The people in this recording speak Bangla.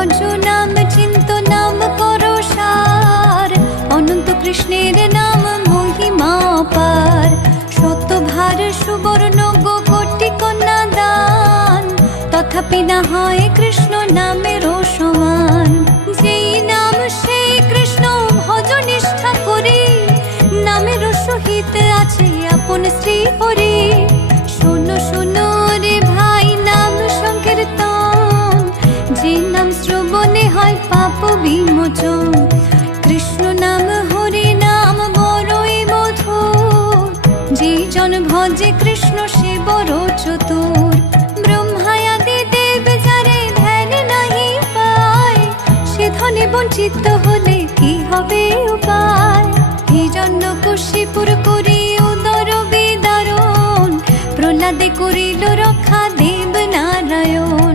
ভজ নাম চিন্ত নাম করো সার, অনন্ত কৃষ্ণের নাম মহিমা পার। শতভার সুবর্ণ গো কোটি কন্যা দান, তথাপি না হয় কৃষ্ণ নামেরও সমান। যেই নাম সেই কৃষ্ণ ভজ নিষ্ঠা করি, নামের সহিত আছে আপন শ্রী হরি। শোনো শোনো রে ভাই নাম সংকীর্তন, যে নাম শ্রবণে হয় পাপ বিমোচন। কৃষ্ণ নাম হরি নাম বড়ই মধুর, যে জন ভজে কৃষ্ণ সে বড় চতুর। ব্রহ্মায়াদি দেব যারে ধ্যান নাহি পায়, সে ধনে বঞ্চিত হলে কি হবে উপায়। হিরণ্যকশিপুর করি উদর বিদারণ, প্রহ্লাদে করিল রক্ষা দেব নারায়ণ।